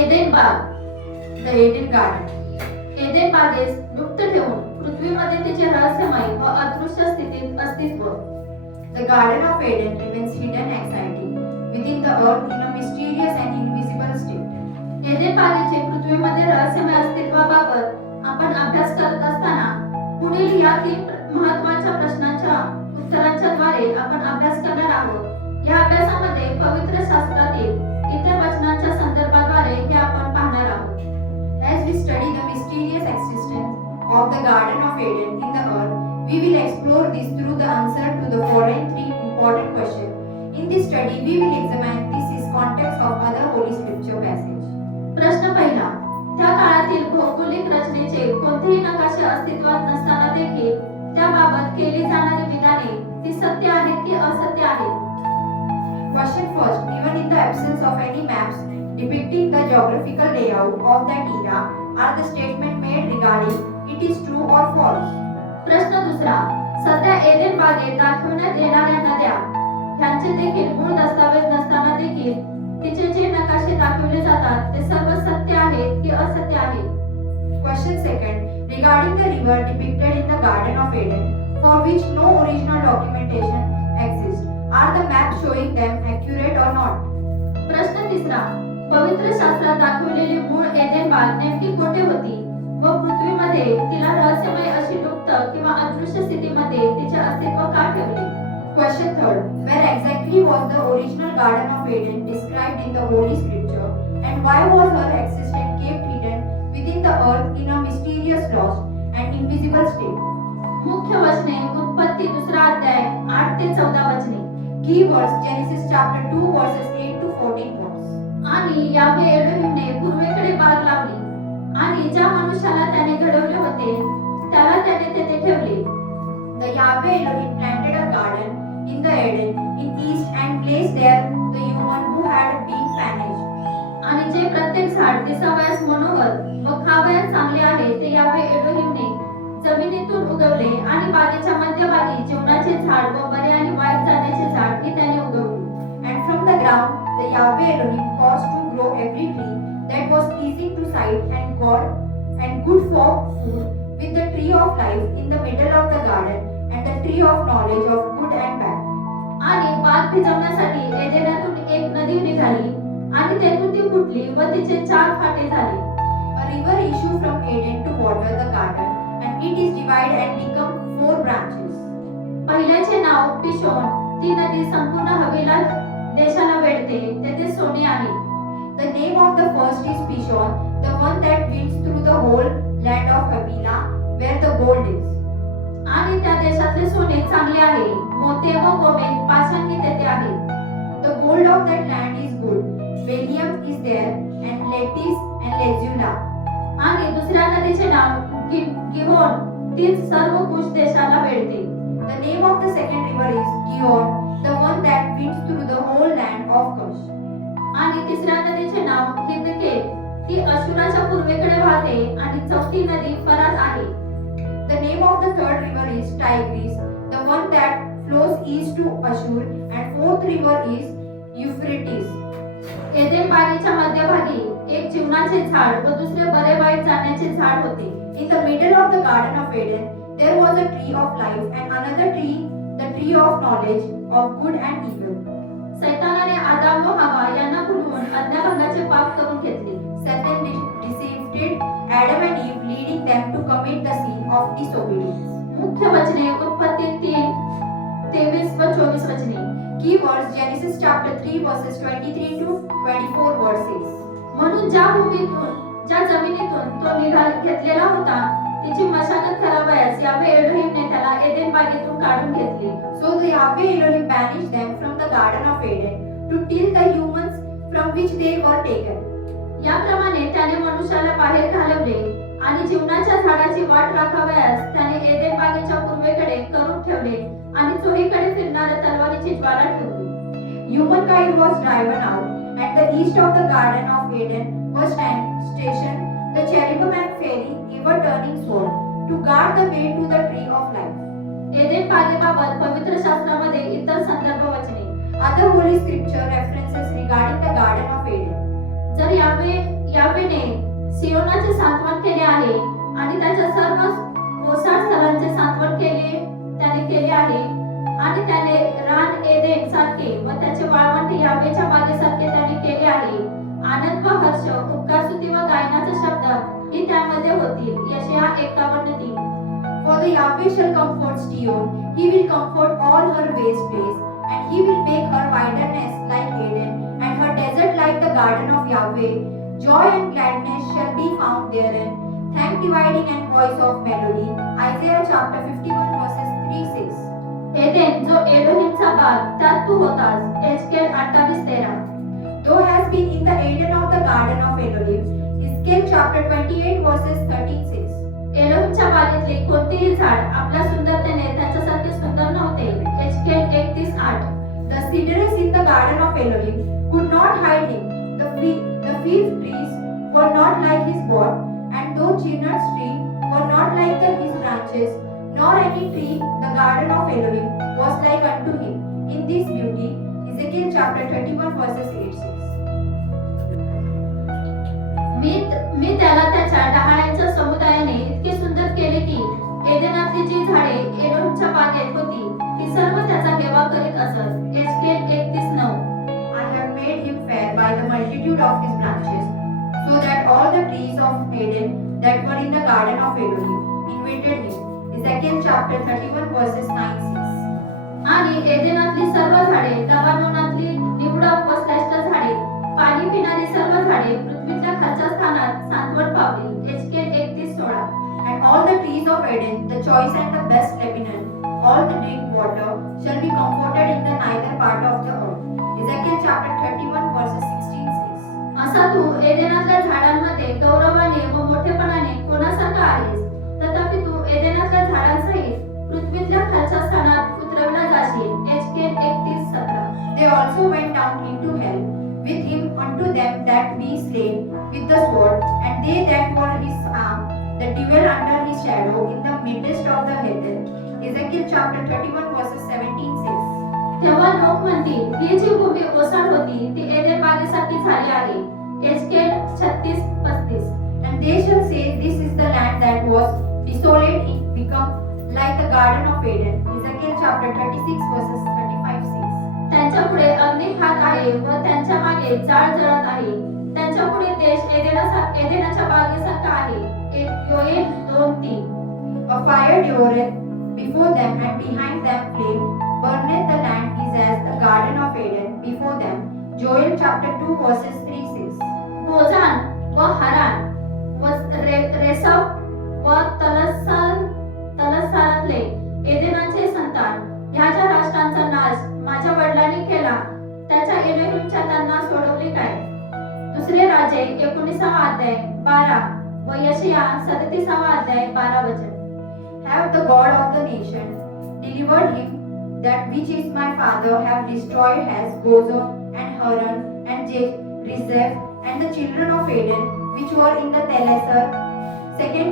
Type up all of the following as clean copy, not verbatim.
एदेन बाग, the Aiden garden. Eden बागेस गुप्त ठेवून पृथ्वीमध्ये तिचे रहस्यमय व अदृश्य स्थितीत अस्तित्व. The Garden of Eden remains hidden anxiety within the earth in a mysterious and invisible state. Eden बागेचे पृथ्वीमध्ये रहस्यमय अस्तित्वाबाबत आपण अभ्यास करत असताना पुढील या 3 महत्त्वाच्या प्रश्नांच्या उत्तरांच्या द्वारे आपण अभ्यास करणार आहोत. या अभ्यासामध्ये पवित्र शास्त्रातील इतर वचनांच्या संदर्भाद्वारे हे आपण पाहणार आहोत. As we study the mysterious existence of the Garden of Eden in the earth, we will explore this through the answer to the following 3 important questions. In this study, we will examine this is context of other Holy Scripture passage. प्रश्न पहिला, त्या काळातील भौगोलिक रचनेचे कोणतेही नकाशे अस्तित्वात नसताना देखील त्याबाबत केली जाणारी विधाने ती सत्य आहेत की असत्य आहेत? Question first, even in the absence of any maps depicting the geographical layout of that era, are the statement made regarding it is true or false? प्रश्न दुसरा, सध्या एदेन बागेत दाखवण्यात येणाऱ्या नद्या यांचे देखील मूळ दस्तावेज नसताना देखील तिचे जे नकाशे दाखवले जातात ते सर्व सत्य आहेत की असत्य आहेत? Question second, regarding the river depicted in the Garden of Eden, for which no original documentation exists, are the maps showing them accurate or not? प्रश्न तिसरा, पवित्र शास्त्रात दाखवलेली मूळ एदेन बाग नेमकी कोठे होती व पृथ्वीमध्ये तिला रहस्यमय अशी गुप्त किंवा अदृश्य स्थितीमध्ये तिचे अस्तित्व का ठेवले? Question third, where exactly was the original Garden of Eden described in the Holy Scripture, and why was her existence kept hidden within the earth in a mysterious, lost and invisible state? मुख्य वचने उत्पत्ती 2 अध्याय 8 ते 14 वचने. Key words Genesis chapter 2 verses 8 to 14 words. आणि यावे एलोहिमने पूर्वेकडे बाग लावली आणि ज्या मनुष्याला त्याने घडवले होते त्याला त्याने तेथे ठेवले. The Yahweh Elohim planted a garden in the Eden in east and placed there the human who had been banished. आणि जे प्रत्येक झाड दिसावयास मनोहर व खावयास चांगले आहे ते यावे एलोहिमने जमिनीतून उगवले आणि बागेच्या मध्यभागी जीवनाचे झाड व बरे आणि वाईट जाण्याचे झाड ही त्याने उगवली. And from the ground the Yahweh Elohim caused to grow every tree that was pleasing to sight and God and good for food, with the tree of life in the middle of the garden and the tree of knowledge of good and bad. आणि बाग भिजवण्यासाठी एदेनातून एक नदी निघाली आणि तेथून ती फुटली व तिचे 4 फाटे झाले. A river issued from Eden to water the garden, and it is divided and become 4 branches. पहिल्याचे नाव पिशोन, ती नदी संपूर्ण हवीला देशाला वेढते, तेथे सोने आहे. The name of the first is Pishon, the one that winds through the whole land of Havilah, where the gold is. आणि त्या देशातले सोने चांगले आहे, मोती व गोमेद पाषाणही तेथे आहे. The gold of that land is good. Belium is there, and Lepis and Lezula. आणि दुसऱ्या नदीचे नाव गिहोन, ती सर्व कुश देशाला वेढते. The name of the second river is Gihon, the one that winds through the whole land of Cush. आणि तिसऱ्या नदीचे नाव हिद्के, ती अशुराच्या पूर्वेकडे वाहते आणि चौथी नदी फरात आहे. The name of the third river is Tigris, the one that flows east to Ashur, and fourth river is Euphrates. Eden बागेच्या मध्यभागी एक जीवनाचे झाड व दुसरे बरे वाईट जाण्याचे झाड होते. In the middle of the Garden of Eden, there was a tree of life and another tree, the tree of knowledge of good and evil. सैतानाने आदाम व हवा यांना भुलवून अज्ञाभागाचे पाप करून घेतले. Satan deceived Adam and Eve, leading them to commit the sin of disobedience. मुख्य वचने उत्पत्ती 3 23 व 24 वचने. Key words Genesis chapter 3 verses 23 to 24 verses. म्हणून ज्या जमिनीतून तो घेतलेला होता तिची मशागत करावयास यावे एलोहिमने त्याला एदेन बागेतून काढून घेतले. So the Yahweh Elohim banished them from the Garden of Eden to till the humans from which they were taken. याप्रमाणे त्याने मनुष्याला बाहेर घालवले आणि जीवनाच्या झाडाची वाट राखावयास त्याने एदेन बागेच्या पूर्वेकडे करून ठेवले आणि चोहीकडे फिरणाऱ्या तलवारीची ज्वाला ठेवली. Humankind was driven out. At the east of the Garden of Eden was stationed the cherubim and fairy, ever turning sword, to guard the way to the tree of life. Eden बागेबाबत पवित्र शास्त्रामध्ये इतर संदर्भ वचने. Other holy scripture references regarding the Garden of Eden. जर यावेने सियोनाचे सांत्वन केले आहे आणि त्याच्या सर्व ओसाड स्थळांचे सांत्वन त्याने केले आहे आणि त्याने रान एदेन सारखे व त्याचे वाळवंट यावेच्या बागेसारखे त्याने केले आहे. आनंद व हर्ष, उपकार स्तुती व गायनाचे शब्द ही त्यामध्ये होतील. यशया 51:3. For the Yahweh shall comfort Zion, he will comfort all her waste place, and he will make her wilderness like Eden, and her desert like the garden of Yahweh. Joy and gladness shall be found therein, thank dividing and voice of melody. Isaiah chapter 51 verses 3-6. Eden जो एलोहिमचा बाग त्यात तू होतास. एचकेल 28:13. Thou hast been in the Eden of the garden of Elohim. Ezekiel chapter 28 verses 13-6. एलोहिमच्या बागेतले कोणतेही झाड आपल्या सुंदरतेने त्याच्यासारखे सुंदर नव्हते. एचकेल 31:8. The cedars in the garden of Elohim could not hide him. The fig trees were not like his bud, and those chestnut trees were not like his branches, nor any tree the garden of Elohim was like unto him. In this beauty, Ezekiel chapter 31 verses 8-6. मी त्याला त्याच्या डहाळ्यांच्या समुदायाने इतके सुंदर केले की एदेनातली जी झाडे एलोहिमच्या बागेत होती ती सर्व त्याचा हेवा करीत असत. एचकेल 31:9. I have made him fair by the multitude of his branches, so that all the trees of Eden that were in the garden of Elohim invited him. Ezekiel chapter 31 verses 9-6. आणि एदेनातली सर्व झाडे, लबानोनातली निवडक व श्रेष्ठ झाडे, पाणी पिणारी सर्व झाडे पृथ्वीच्या खालच्या स्थानात सांत्वन पावली. एचकेल 31:16. And all the trees of Eden, the choice and the best Lebanon, all the drink water, shall be comforted in the neither part of the earth. Ezekiel chapter 31 verses 16-6. असा तू एदेनातल्या झाडांमध्ये गौरवाने व मोठेपणाने कोणासारखा आहेस. तथापि तू एदेनातल्या झाडांसहित पृथ्वीच्या खालच्या स्थानात उतरविला जाशील. एचकेल 31:17. They also went down into hell with him unto them that be slain with the sword, and they that were his arm, that dwell under his shadow in the midst of the heathen. Ezekiel chapter 31 verses 17-6. तेव्हा लोक म्हणतील ही जी भूमी ओसाड होती ती एदेन बागेसारखी झाली आहे. एचकेल 36:35. And they shall say, this is the land that was desolate, it become like the garden of Eden. Ezekiel chapter 36 verses 35-6. त्यांच्या पुढे अग्नी खात आहे व त्यांच्या मागे जाळ जळत आहे. त्यांच्या पुढे देश एदेनाच्या बागेसारखा आहे. Joel 2:3. A fire devoureth before them, and behind them flame burneth. The land is as the garden of Eden before them. Joel chapter 2 verses 3-6. गोजान व हरान व रेसप व तलस्सारातले एदेनाचे संतान ह्या ज्या राष्ट्रांचा नाश माझ्या वडिलांनी केला त्याच्या एलोहिमच्या त्यांना सोडवले काय. दुसरे राजे 19:12 व यशया 37:12. Have the God of the nation delivered him that which is my father have destroyed has Gozan and Haran and Rezeph and the children of Eden which were in the Telassar. 2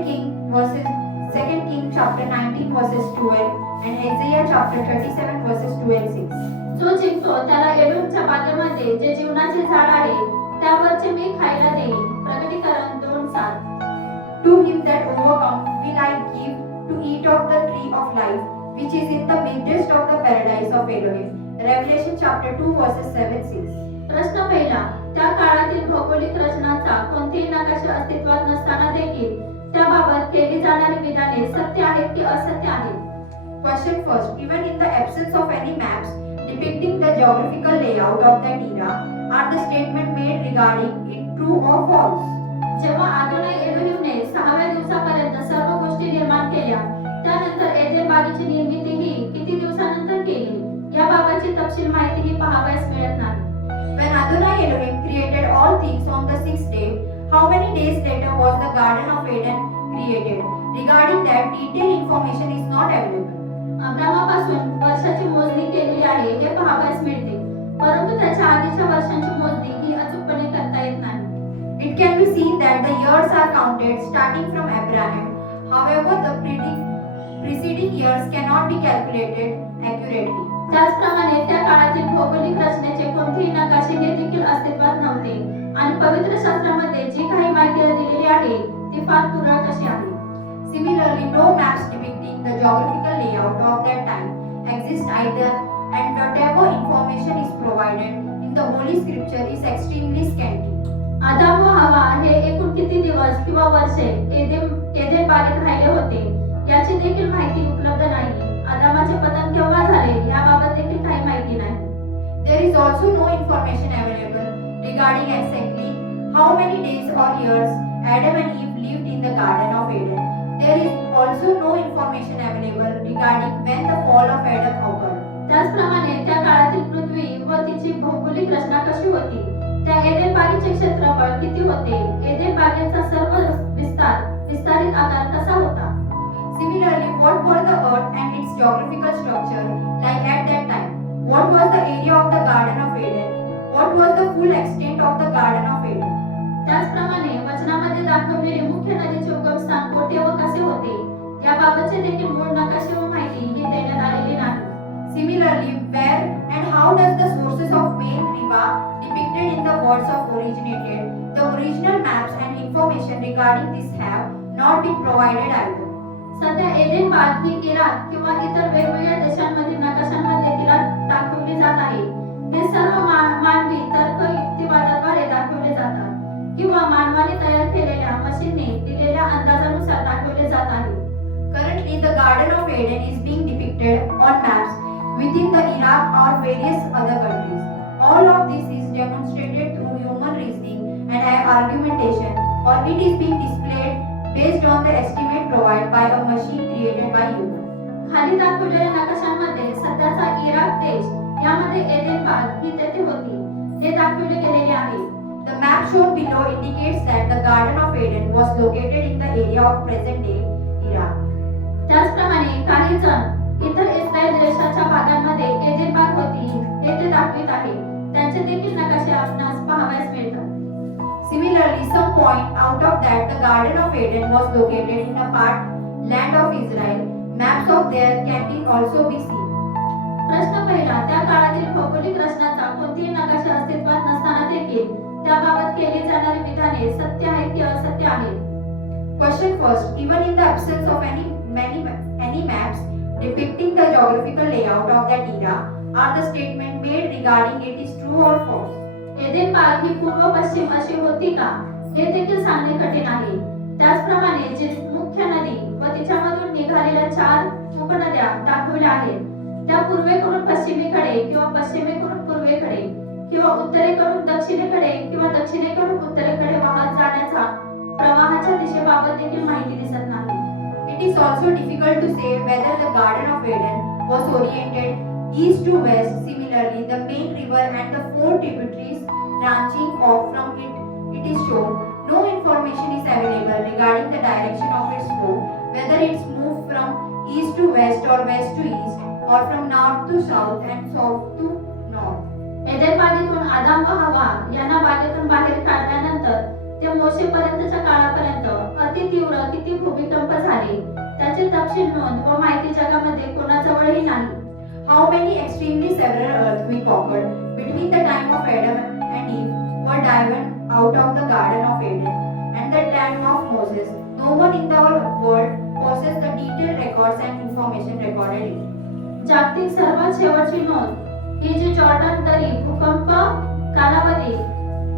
King chapter 19 verses 12 and Isaiah chapter 37 verses 12-6. जो जिंकतो त्याला एलोहिमच्या बागेमध्ये जे जीवनाचे झाड आहे त्यावरचे मी खायला देईन. प्रकटीकरण 2:7. To him that overcomes will I give to eat of the tree of life, which is in the midst of the paradise of Elohim. Revelation chapter 2 verses 7-6. प्रश्न पहिला, त्या काळातील भौगोलिक रचनांचा कोणतेही नकाशे अस्तित्वात नसताना देखील त्याबाबत केली जाणारी विधाने सत्य आहेत की असत्य आहेत. Question first, even in the absence of any maps depicting the geographical layout of that era, are the statement made regarding it true or false? जेव्हा आदोनाई एलोहिमने 6व्या दिवसापर्यंत सर्व गोष्टी निर्माण केल्या त्यानंतर एदेन बागेची निर्मिती ही किती दिवसानंतर केली याबाबतची तपशील माहितीही पाहावयास मिळत नाही. When Adonai Elohim created all things on the sixth day, how many days later was the Garden of Eden created? Regarding that, detailed information is not available. अब्रामापासून वर्षाची मोजणी केलेली आहे हे पाहावयास मिळते, परंतु त्याच्या आधीच्या वर्षांची मोजणी ही अचूकपणे करता येत नाही. It can be seen that the years are counted starting from Abraham. However, the preceding years cannot be calculated accurately. त्याचप्रमाणे त्या काळातील भौगोलिक रचनेचे कोणतेही नकाशे हे देखील अस्तित्वात नव्हते आणि पवित्र शास्त्रामध्ये जी काही आहे ती फार तुरळक अशी आहे. Similarly, no maps depicting the geographical layout of that time exist either, and whatever information is provided in the Holy Scripture is extremely scanty. आदाम व हवा हे एकूण किती दिवस किंवा वर्षे एदेन बागेत राहिले होते याची देखील माहिती उपलब्ध नाही. आदामाचे पतन केव्हा झाले याबाबत देखील काही माहिती नाही. There is also no information available regarding exactly how many days or years Adam and Eve lived in the Garden of Eden. There is also no information available regarding when the fall of Adam occurred. त्याचप्रमाणे त्या काळातील पृथ्वी व तिची भौगोलिक रचना कशी होती, त्या एदेन बागेचे क्षेत्रफळ किती होते, एदेन बागेचा सर्व विस्तारित आकार कसा होता. Similarly, what were the earth and its geographical structure like at that time? What was the area of the Garden of Eden? What was the full extent of the Garden of Eden? त्याचप्रमाणे वचनामध्ये दाखवलेले मुख्य नदीचे उगमस्थान कोठे व कसे होते याबाबतचे देखील मूळ नकाशे व माहिती ही देण्यात आलेली नाही. Similarly, where and how does the sources of main river depicted in the words of originated? The original maps and information regarding this have not been provided either. सध्या एदेन बाग ही इराक किंवा इतर वेगवेगळ्या देशांमधील नकाशांमध्ये तिला दाखवली जात आहे. हे सर्व मानवी तर्क युक्तिवादाद्वारे दाखवले जातात किंवा मानवाने तयार केलेल्या मशीनने दिलेल्या अंदाजानुसार दाखवले जात आहे. Currently, the Garden of Eden is being depicted on maps within the Iraq or various other countries. All of this is demonstrated through human reasoning and argumentation, or it is being displayed based on the estimate provided by a machine created by human. खाली दाखवलेल्या नकाशांमध्ये सध्याचा Iraq देश यामध्ये एदेन बाग ही तेथे होती हे दाखवले गेलेले आहे. The map shown below indicates that the Garden of Eden was located in the area of present-day Iraq. त्याचप्रमाणे काही जण इतर इस्रायल देशाच्या भागांमध्ये एदेन बाग होती हे ते दाखवित आहे. त्यांचे देखील नकाशे आपणास पाहावयास मिळतात. Similarly, some point out of that the Garden of Eden was located in a part land of Israel. Maps of there can be also be seen. प्रश्न पहिला, त्या काळातील भौगोलिक रचनाचा कोणतेही नकाशे अस्तित्वात नसताना देखील त्याबाबत केली जाणारी विधाने सत्य आहेत की असत्य आहेत. Question first, even in the absence of any maps depicting the geographical layout of that era, are the statement made regarding it is true or false? Eden बाग ही पूर्व पश्चिम अशी होती का हे देखील सांगणे कठीण आहे. त्याचप्रमाणे जी मुख्य नदी व तिच्यामधून निघालेल्या 4 उपनद्या दाखवल्या आहेत त्या पूर्वेकडून पश्चिमेकडे किंवा पश्चिमेकडून पूर्वेकडे किंवा उत्तरेकडून दक्षिणेकडे किंवा दक्षिणेकडून उत्तरेकडे वाहत जाण्याचा प्रवाहाच्या दिशेबाबत देखील माहिती दिसत नाही. It is also difficult to say whether the Garden of Eden was oriented east to west. Similarly, the main river and the 4 tributaries branching off from it is shown. No information is available regarding the direction of its flow, whether it's moved from east to west or west to east, or from north to south and south to north. Eden बागेतून आदाम व हवा यांना बागेतून बाहेर काढल्यानंतर ते मोशेपर्यंतच्या काळापर्यंत अति तीव्र किती भूमिकंप झाले त्याची तपशील नोंद व माहिती जगामध्ये कोणाजवळही नाही. How many extremely several earthquakes occurred between the time of Adam and Eve were driven out of the Garden of Eden and the time of Moses? No one in the world possesses the detailed records and information recorded in it. जागतिक सर्वात शेवटची नोंद ही जी Jordan दरी भूकंप कालावधी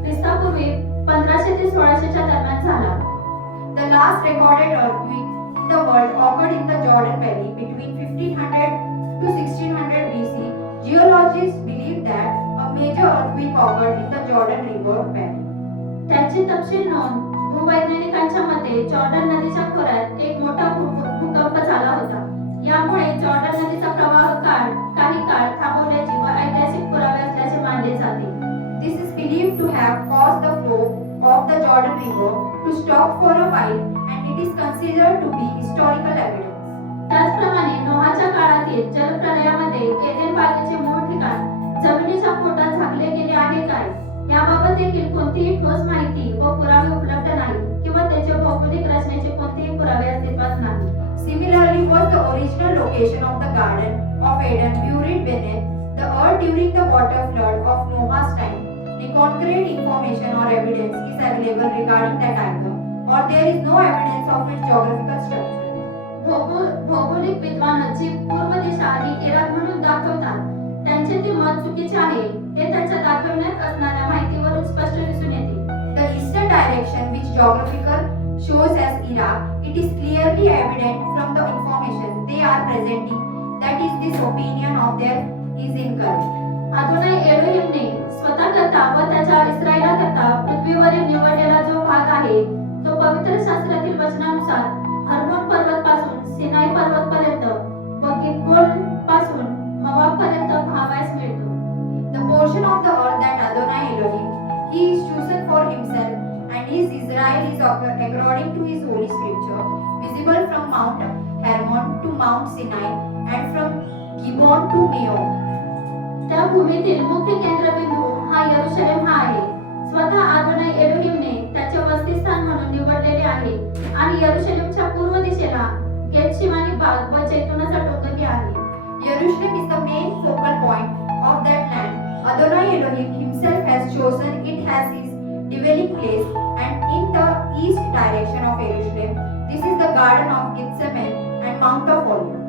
ख्रिस्तापूर्वी 1500 ते 1600 च्या दरम्यान झाला. The last recorded earthquake in the world occurred in the Jordan Valley between 1500 to 1600 BC. Geologists believe that a major earthquake occurred in the Jordan River Valley. त्याची तपशील नोंद भूवैज्ञानिकांच्या मते जॉर्डन नदीच्या खोऱ्यात एक मोठा भूकंप झाला होता. यामुळे जॉर्डन नदीचा प्रवाह काही काळ थांबवल्याची व ऐतिहासिक पुरावे असल्याचे मानले जाते. This is believed to have caused the flow of the Jordan River to stop for a while, and it is considered to be historical evidence. त्याचप्रमाणे नोहाच्या काळातील जलप्रलयामध्ये एदेन बागेचे मूळ ठिकाण जमिनीच्या पोटात झाकले गेले आहे काय याबाबत देखील कोणतीही ठोस माहिती व पुरावे उपलब्ध नाही किंवा त्याच्या भौगोलिक रचनेचे कोणतेही पुरावे अस्तित्वात नाही. Similarly, was the original location of the Garden of Eden buried beneath the earth during the water flood of Noah's time? The concrete information or evidence is available regarding that either. or there is no evidence of its geographical structure. भौगोलिक विद्वान जी पूर्व दिशा ही Iraq म्हणून दाखवतात त्यांचे ते मत चुकीचे आहे हे त्यांच्या दाखवण्यात असणाऱ्या माहितीवरून स्पष्ट दिसून येते. The eastern direction which geographical shows as Iraq, it is clearly evident from the information they are presenting that is this opinion of theirs is incorrect. अदोनाई एलोहिमने स्वतः करता व त्याच्या इस्रायला करता पृथ्वीवरील निवडलेला जो भाग आहे तो पवित्र शास्त्रातील वचनानुसार हर्मोन पर्वत पासून सिनाई पर्वत पर्यंत व गिलबोल पासून मोवाब पर्यंत पाहावयास मिळतो. The portion of the earth that Adonai Elohim, he is chosen for himself and his Israel is according to his holy scripture, visible from Mount Hermon to Mount Sinai and from Gibeon to Meon. त्या भूमीतील मुख्य केंद्रबिंदू हा यरूशलेम हा आहे. स्वतः आदोनाई एलोहिमने त्याचे वसतिस्थान म्हणून निवडलेले आहे आणि यरूशलेमच्या पूर्व दिशेला गेतशिमानी बाग व जैतुनाचा डोंगरही आहे. Jerusalem is the main focal point of that land. Adonai Elohim himself has chosen it as his dwelling place, and in the east direction of Jerusalem, this is the garden of Gethsemane and Mount of Olives.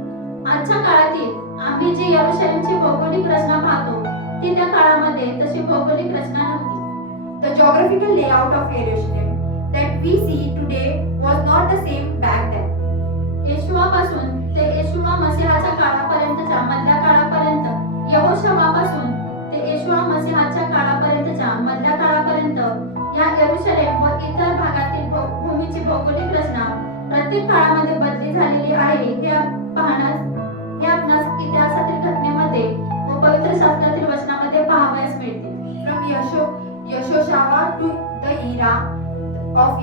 आजच्या काळातील आम्ही जी यरूशलेमची भौगोलिक रचना पाहतो ती त्या काळामध्ये तशी भौगोलिक रचना नव्हती. The geographical layout of Jerusalem that we see today was not the same back then. येशुवापासून ते येशुवा मसीहाच्या काळापर्यंतच्या मधल्या काळापर्यंत, यहोशवापासून ते येशुवा मसीहाच्या काळापर्यंतच्या मधल्या काळापर्यंत या यरूशलेम व इतर भागातील भूमीची भौगोलिक रचना प्रत्येक काळामध्ये बदली झालेली आहे हे आपणास इतिहासातील घटनेमध्ये व पवित्र शास्त्रातील वचनामध्ये पाहावयास मिळते. From Yeshua to the era of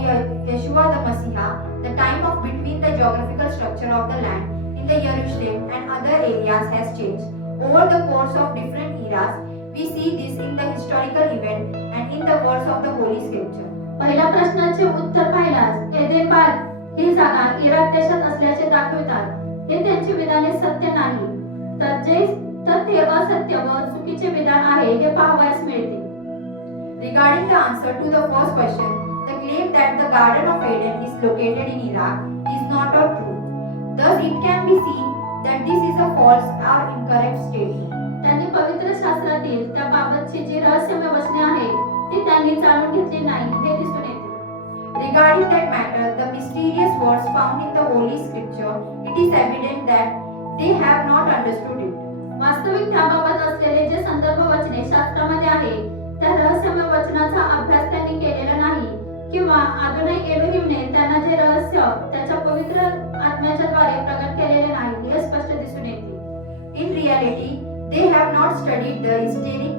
Yeshua the Messiah, the time of between the geographical structure of the land in the Jerusalem and other areas has changed. Over the course of different eras, we see this in the historical event and in the words of the Holy Scripture. पहिल्या प्रश्नाचे उत्तर पाहिल्यास एदेन बाग ही जागा Iraq देशात असल्याचे दाखवतात. हे त्यांचे विधाने सत्य नाही तर ते असत्य व चुकीचे विधान आहे हे पाहावयास मिळते. Regarding the answer to the first question, the claim that the Garden of Eden is located in Iraq is not true. Thus, it can be seen that this is a false or incorrect statement. त्यांनी पवित्र शास्त्रातील त्या बाबतची जी रहस्यमय वचने आहेत ती त्यांनी जाणून घेतली नाही हे दिसून येते. Regarding that matter, the mysterious words found in the Holy Scripture, it is evident that they have not understood it. वास्तविक त्याबाबत असलेले जे संदर्भ वचने शास्त्रामध्ये आहे त्या रहस्यमय वचनाचा अभ्यास त्यांनी केलेला नाही किंवा आदोनाई एलोहिमने त्यांना जे रहस्य त्याच्या पवित्र आत्म्याच्या द्वारे प्रकट केलेले नाही हे स्पष्ट दिसून येते. In reality, they have not studied the historic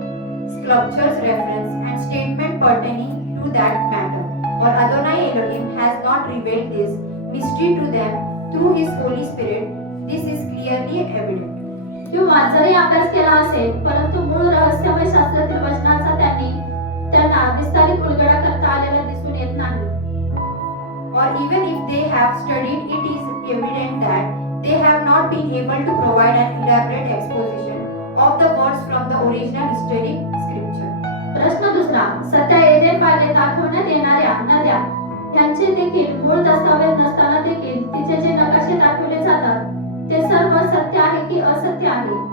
scriptures reference and statement pertaining to that matter, or Adonai Elohim has not revealed this mystery to them through his Holy Spirit. This is clearly evident. किंवा जरी अभ्यास केला असेल परंतु मूळ रहस्यमय शास्त्रातील वचनाचा त्यांना विस्तारित उलगडा करता आलेला दिसून येत नाही. Or even if they have studied, it is evident that they have not been able to provide an elaborate exposition of the words from the original historic scripture. प्रश्न दुसरा, सध्या एदेन बागेत दाखवण्यात येणाऱ्या नद्या यांचे देखील मूळ दस्तावेज नसताना देखील तिचे जे नकाशे दाखवले जातात ते सर्व सत्य आहे की असत्य आहे.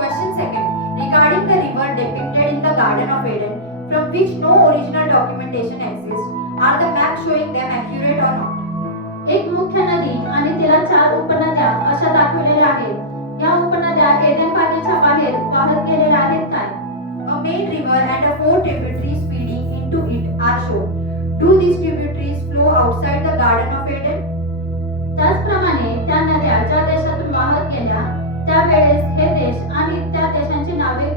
Question second. Regarding the river depicted in the Garden of Eden, from which no original documentation exists, are the maps showing them accurate or not? एक मुख्य नदी आणि तिला 4 उपनद्या अशा दाखवलेल्या आहेत. या उपनद्या एदेन बागेच्या बाहेर वाहत गेलेल्या आहेत काय? A main river and 4 tributaries feeding into it are shown. Do these tributaries flow outside the Garden of Eden? त्याचप्रमाणे त्या नद्या ज्या देशातून वाहत गेल्या त्यावेळेस हे देश आणि त्या देशांची नावे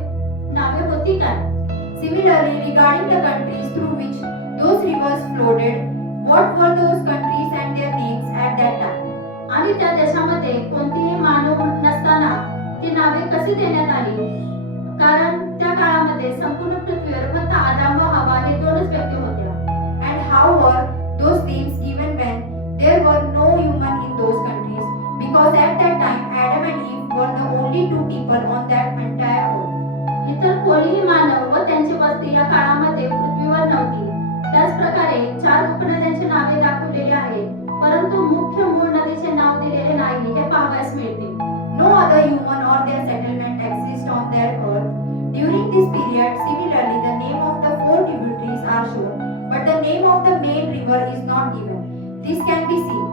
होती काय? Similarly, regarding the countries through which those rivers flooded, what were those countries and their names at that time? आणि त्या देशामध्ये कोणतीही मानव नसताना ती नावे कशी देण्यात आली? कारण त्या काळामध्ये संपूर्ण पृथ्वीवर फक्त आदाम व हवा हे 2च व्यक्ती होत्या. And how were those names given when there were no human in those countries? Because at that time Adam and Eve were the only 2 people on that entire earth. इतर कोणीही मानव व त्यांची वस्ती या काळामध्ये पृथ्वीवर नव्हती. त्याच प्रकारे 4 उपनद्यांची नावे दाखवली ठेवलेली आहे, परंतु मुख्य मूळ नदीचे नाव दिलेले नाही हे पाहावयास मिळते. No other human or their settlement exists on their earth. During this period, similarly, the name of the four tributaries are shown, but the name of the main river is not given. This can be seen.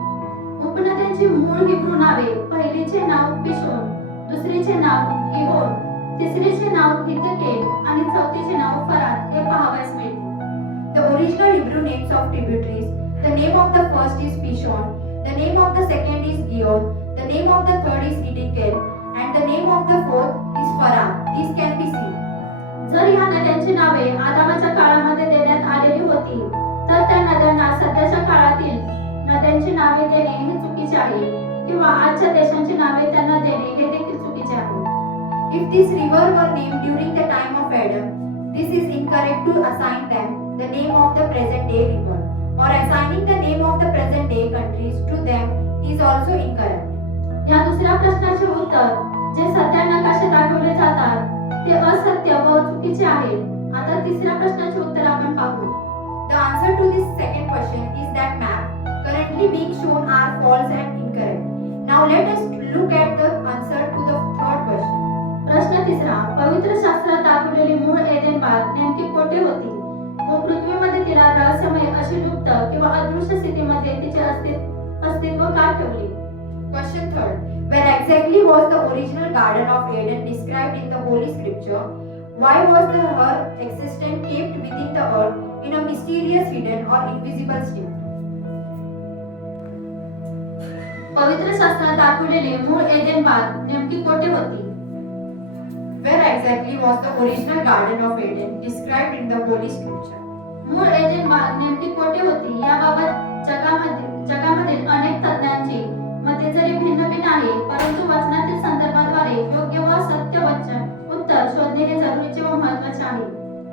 उपनद्यांची मूळ Hebrew नावे, पहिलीचे नाव पिशोन, दुसरीचे नाव गिहोन, तिसरीचे नाव हितकेल आणि चौथीचे नाव फरात हे पाहावयास मिळते. The original Hebrew names of tributaries, the name of the first is Pishon, the name of the second is Gihon, the name of the third is Hiddekel, and the name of the fourth is Farat. This can be seen. जर ह्या नद्यांची नावे आदामाच्या काळामध्ये देण्यात आलेली होती, तर त्या नद्यांना सध्याच्या काळातील नद्यांची नावे देणे हे चुकीचे आहे, किंवा आजच्या देशांची नावे त्यांना देणे हे देखील चुकीचे आहे. If this river were named during the time of Adam, this is incorrect to assign them the name of the present day river, or assigning the name of the present day countries to them is also incorrect. या दुसऱ्या प्रश्नाचे उत्तर जे सध्या नकाशे दाखवले जातात ते असत्य व चुकीचे आहे. आता तिसऱ्या प्रश्नाचे उत्तर आपण पाहू. The answer to this second question is that map currently being shown are false and incorrect. Now let us look at the answer to the third question. प्रश्न तिसरा, पवित्र शास्त्रात दाखवलेली मूळ एदेन बाग नेमकी कोठे होती व पृथ्वीमध्ये तिला रहस्यमय अशी लुप्त किंवा अदृश्य स्थितीमध्ये तिचे अस्तित्व का ठेवले? Question third. Where exactly was the original Garden of Eden described in the Holy Scripture? Why was her existence kept within the earth in a mysterious, hidden or invisible state? पवित्र शास्त्रात दाखवलेली मूळ एदेन बाग नेमकी कोठे होती? Where exactly was the original Garden of Eden described in the Holy Scripture? मूळ एदेन बाग नेमकी कोठे होती याबाबत जगामधील अनेक तज्ञांची मते जरी भिन्न भिन्न आहे, परंतु वचनातील संदर्भाद्वारे योग्य व सत्य उत्तर शोधणे हे जरुरीचे व महत्त्वाचे आहे.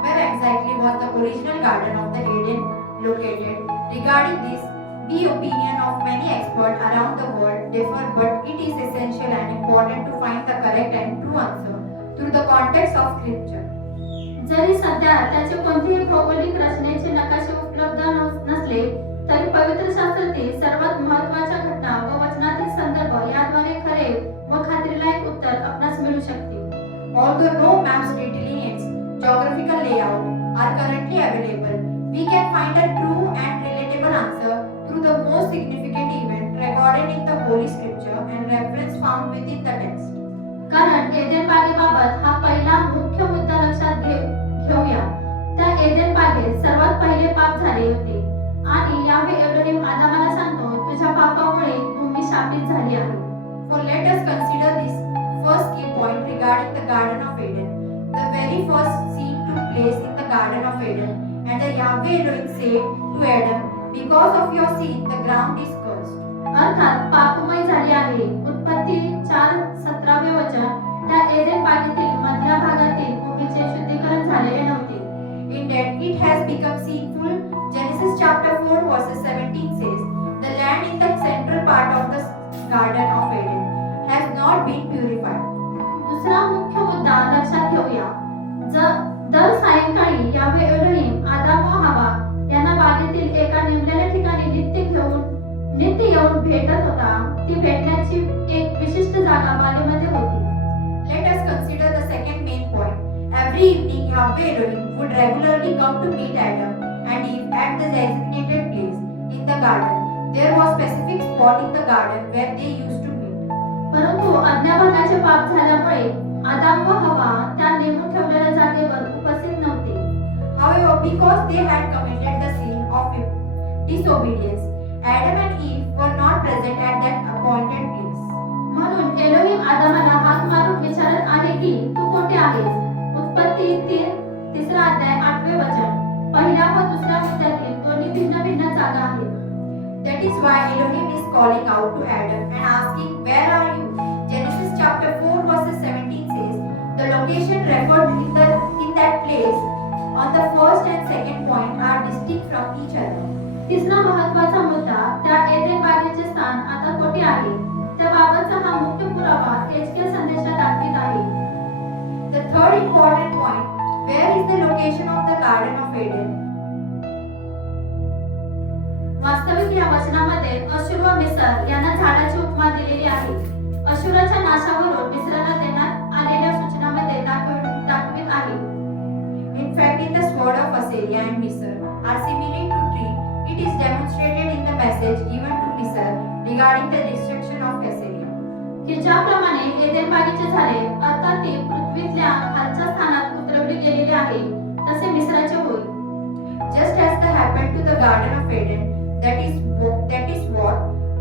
Where exactly was the original Garden of the Eden located? Regarding this, the opinion of many experts around the world differ, but it is essential and important to find the correct and true answer through the context of Scripture. जरी सध्या त्याचे कोणतेही भौगोलिक रचनेचे नकाशे उपलब्ध नसले तरी पवित्र शास्त्रातील सर्वात महत्त्वाच्या घटना व वचनातील संदर्भ याद्वारे खरे व खात्रीलायक उत्तर आपणास मिळू शकते. Although no maps detailing its geographical layout are currently available, we can find a true and relatable answer through the most significant event recorded in the Holy Scripture and reference found within the text. कारण एदेन बागेबाबत हा पहिला मुख्य मुद्दा लक्षात घेऊया. त्या एदेन बागेत सर्वात पहिले पाप झाले होते आणि यावे एलोहिम आदामाला सांगतो, तुझ्या पापामुळे भूमी शापित झाली आहे. For let us consider this first key point regarding the Garden of Eden. The very first scene took place in the Garden of Eden, and the Yahweh Elohim said to Adam, "Because of your sin, the ground is cursed." अर्थात पापमय झाली आहे. उत्पत्ती 4:17 वचन. त्या एदेन बागेतील मधल्या भागातील भूमीचे शुद्धीकरण झालेले नव्हते. Indeed, it has become sinful. Genesis chapter 4 verses 17 says, "The land in the central part of the Garden of Eden has not been purified." दुसरा मुख्य मुद्दा लक्षात घेऊया. दर सायंकाळी यावे एलोहिम आदाम व हवा यांना बागेतील एका नेमलेल्या ठिकाणी नित्य येऊन भेटत होता. ती भेटण्याची एक विशिष्ट जागा बागेमध्ये होती. Let us consider the second main point. Every evening, Yahweh Elohim would regularly come to meet Adam and Eve at the designated place in the garden. There was specific spot in the garden where they used to meet. परंतु आज्ञाभंगाचे पाप झाल्यामुळे आदाम व हवा त्या नेमून ठेवलेल्या जागेवर उपस्थित नव्हते. However, because they had committed the sin of disobedience, Adam and Eve were not present at that appointed place. म्हणून एलोहिम आदामाला हाक मारून विचारत आहे की तू कोठे आहेस? उत्पत्ती 3 अध्याय 8 वचन. पहिल्या व दुसऱ्या मुद्द्यातील दोन्ही भिन्न भिन्न जागा आहेत. That is why Elohim is calling out to Adam and asking, "Where are you?" Genesis chapter 4 verses 17 says, "The location referred in that place on the first and second point are distinct from each other." तिसरा महत्त्वाचा मुद्दा त्या एदेन बागेचे स्थान आता कोठे आहे त्याबाबतचा हा मुख्य पुरावा एचकेल संदेशात दाखवित आहे. The third important point, where is the location of the Garden of Eden? वास्तविक या वचनामध्ये अशूर व मिसर यांना झाडाची उपमा दिलेली आहे. अशूराच्या नाशावरून मिस्राला देण्यात आलेल्या सूचनामध्ये दाखवित आहे. In fact, in the sword of Assyria and Misr are similar to tree, it is demonstrated in the message given to Misr regarding the destruction of Assyria. की ज्याप्रमाणे एदेन बागेचे झाले अर्थात ती पृथ्वीतल्या खालच्या स्थानात उतरवली गेलेली आहे तसे मिस्राचे होईल. Just as the happened to the Garden of Eden, that is what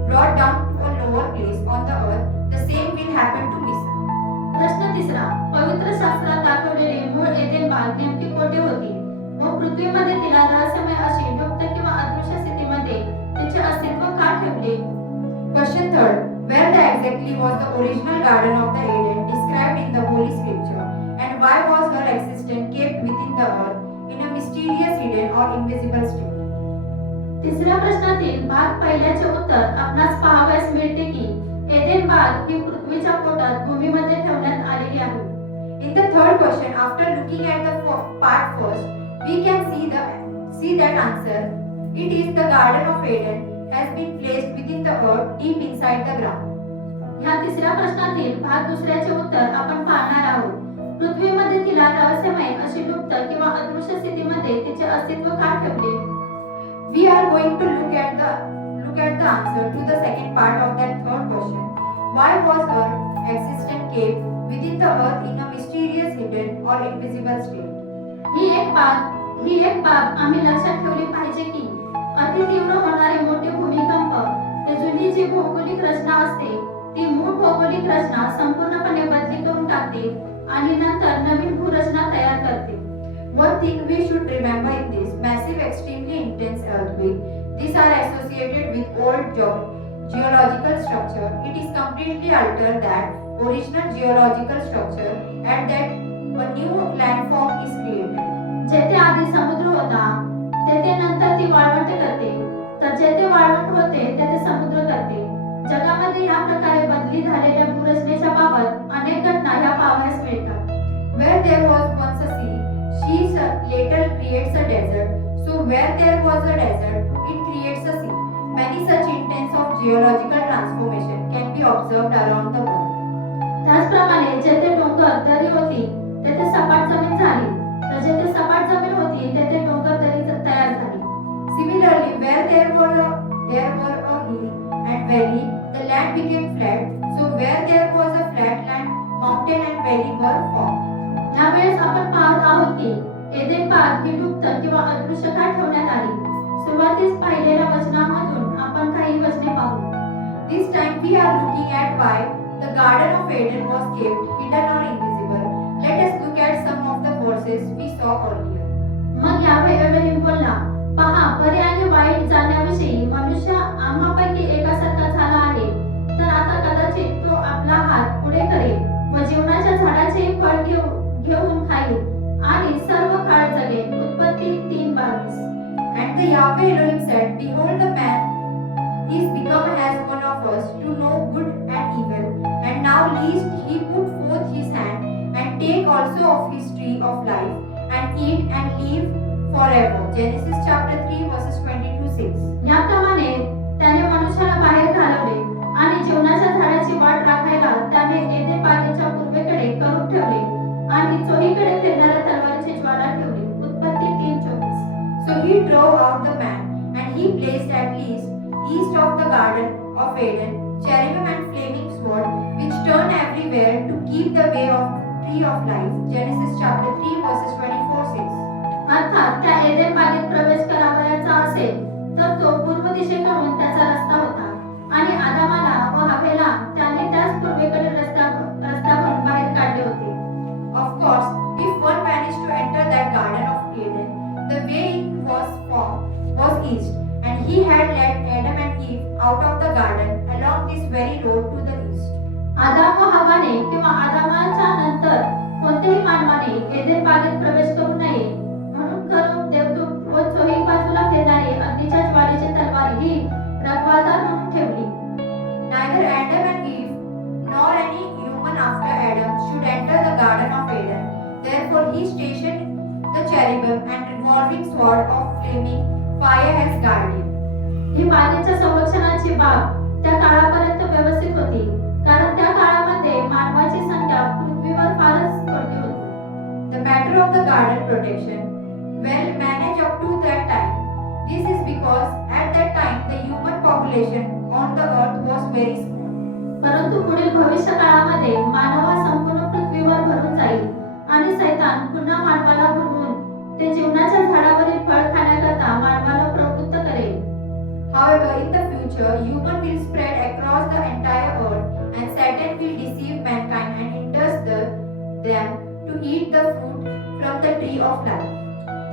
brought down to a lower place on the earth, the same will happen to Misr. प्रश्न तिसरा, पवित्र शास्त्रात दाखवलेली मूळ एदेन बाग नेमकी कोठे होती व पृथ्वीमध्ये तिला रहस्यमय अशी गुप्त किंवा अदृश्य स्थितीमध्ये तिचे अस्तित्व का ठेवले? Question third, where the exactly was the original Garden of the Eden described in the Holy Scripture, and why was her existence kept within the earth in a mysterious, hidden or invisible state? तिसऱ्या प्रश्नातील भाग पहिल्याचे उत्तर आपणास पाहावयास मिळते की एदेन बाग ही पृथ्वीच्या पोटात भूमीमध्ये ठेवण्यात आलेली आहे. In the third question, after looking at the part first, we can see that answer. It is the Garden of Eden has been placed within the earth, deep inside the ground. ह्या तिसऱ्या प्रश्नातील भाग दुसऱ्याचे उत्तर आपण पाहणार आहोत. पृथ्वीमध्ये तिला रहस्यमय अशी गुप्त किंवा अदृश्य स्थितीमध्ये तिचे अस्तित्व का ठेवले? We are going to look at the answer to the second part of that third question. Why was her existence kept within the earth in a mysterious, hidden or invisible state? ही एक बाब आम्ही लक्षात ठेवली पाहिजे की अति तीव्र होणारे मोठे भूमिकंप ही जुनी जी भौगोलिक रचना असते ती मूळ भौगोलिक रचना संपूर्णपणे बदली करून टाकते आणि नंतर नवीन भूरचना तयार करते. One thing we should remember in this massive, extremely intense earthquake, these are associated with old geological structure. It is completely altered that original geological structure and that a new landform is created. जेथे आधी समुद्र होता तेथे नंतर ती वाळवंट करते, तर जेथे वाळवंट होते तेथे समुद्र करते. जगामध्ये या प्रकारे बदली झालेल्या भूरचनेच्या बाबत अनेक घटना ह्या पाहावयास मिळतात. Where there was once a sea, she later creates a desert. So where there was a desert, it creates a sea. Many such intense of geological transformation can be observed around the world. त्याचप्रमाणे जेथे डोंगर दरी होती तेथे सपाट जमीन झाली, तर जेथे सपाट जमीन होती तेथे डोंगर दरी तयार झाली. Similarly, where there were a hill and valley, the land became flat. So where there was a flat land, mountain and valley were formed. यावेळेस आपण पाहत आहोत की एदेन बाग ही गुप्त किंवा अदृश्य का ठेवण्यात आली. सुरुवातीस पाहिलेल्या वचनामधून आपण काही वचने पाहू. This time we are looking at why the Garden of Eden was kept hidden or invisible. Let us look at some of the verses we saw earlier. मग यावेळी बोलला, पहा बरे आणि वाईट जाण्याविषयी मनुष्य आम्हापैकी एकासारखा झाला आहे, तर आता कदाचित तो आपला हात पुढे करेल व जीवनाच्या झाडाचे फळ घेऊन खाईल आणि सर्व काळ जगेल. उत्पत्ती 3:22. And the Yahweh Elohim said, Behold, the man is become as one of us to know good and evil. And now lest he put forth his hand and take also of his tree of life and eat and live forever. Genesis chapter 3 verses 22-6. याप्रमाणे त्याने मनुष्याला बाहेर घालवले आणि जीवनाच्या झाडाची वाट राखायला त्याने एदेन बागेच्या पूर्वेकडे करून ठेवले आणि चोहीकडे फिरणाऱ्या तलवारीची ज्वाला ठेवली. उत्पत्ती 3:24. So he drove out the man, and he placed at least east of the Garden of Eden cherubim and flaming sword, which turn everywhere to keep the way of the tree of life. Genesis chapter 3 verses 24-6. अर्थात त्या एदेन बागेत प्रवेश करावयाचा असेल तर तो पूर्व दिशेकडून त्याचा रस्ता होता आणि आदामाला व हवेला त्याने त्याच पूर्वेकडील रस्त्यावरून बाहेर काढले होते. Of course, if one managed to enter that Garden of Eden, the way it was east, and he had led Adam and Eve out of the garden along this very road to the east. आदाम व हवाने किंवा आदामाच्या नंतर कोणत्याही मानवाने एदेन बागेत प्रवेश करू नये म्हणून करून देवदूत व चोही बाजूला फिरणारी अग्नीच्या ज्वालेची तलवार ही रखवालदार म्हणून ठेवली. Neither Adam and Eve nor any human after Adam should enter the Garden of Eden. Therefore he stationed the cherubim and revolving sword of flaming fire as guardian. ही बागेच्या संरक्षणाची बाब त्या काळापर्यंत व्यवस्थित होती, कारण त्या काळामध्ये मानवाची संख्या पृथ्वीवर फारच मोठी होती. The matter of the garden protection well managed up to that time. This is because at that time the human population on the earth was very small. परंतु पुढील भविष्य काळामध्ये मानव हा संपूर्ण पृथ्वीवर भरून जाईल आणि सैतान पुन्हा मानवाला भरवून ते जीवनाच्या झाडावरील फळ खाण्याकरता मानवाला प्रवृत्त करेल. However, in the future, human will spread across the entire earth, and Satan will deceive mankind and induce them to eat the fruit from the tree of life.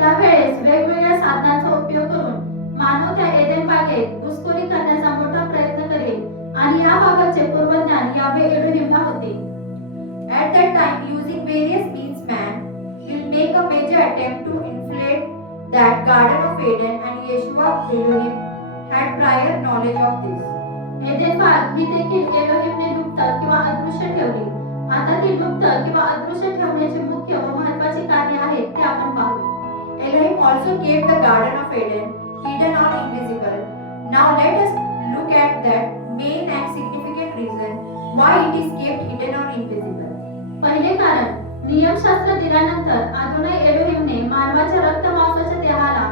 त्यावेळेस वेगवेगळ्या साधनांचा उपयोग करून मानव त्या एदेन बागेत घुसखोरी करण्याचा मोठा प्रयत्न करेल आणि या बाबतचे पूर्वज्ञान यावे एलोहिमला होते. At that time, using various means, man will make a major attempt to infiltrate that Garden of Eden, and Yeshua Elohim had prior knowledge of this. Eden बाग ही देखील एलोहिमने गुप्त किंवा अदृश्य ठेवली. आता ती गुप्त किंवा अदृश्य ठेवण्याची मुख्य व महत्त्वाची कारणे आहेत ते आपण पाहू. Elohim also kept the Garden of Eden hidden or invisible. Now let us look at that main and significant reason why it is kept hidden or invisible. पहिले कारण, नियमशास्त्र दिल्यानंतर अदोनाय एलोहिमने मानवाच्या रक्त मांसाच्या देहाला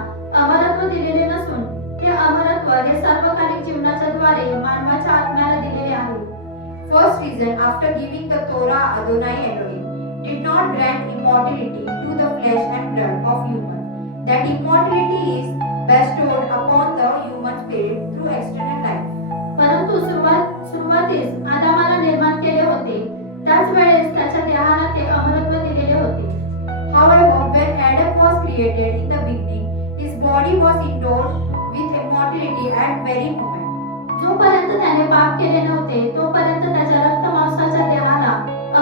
अमरत्व दिलेले नसून ते अमरत्व हे सार्वकालिक जीवनाच्या द्वारे मानवाच्या आत्म्याला दिलेले आहे. First reason, after giving the Torah, Adonai Elohim did not grant immortality to the flesh and blood of human. That immortality is bestowed upon the human spirit through external life. परंतु सुरुवातीस आदामाला निर्माण केले होते, त्याच वेळेस त्याच्या देहाला ते अमरत्व दिलेले होते. However, when Adam was created in the beginning, his body was endowed with immortality at very moment. जोपर्यंत त्याने पाप केले नव्हते तोपर्यंत त्याच्या रक्त मांसाच्या देहाला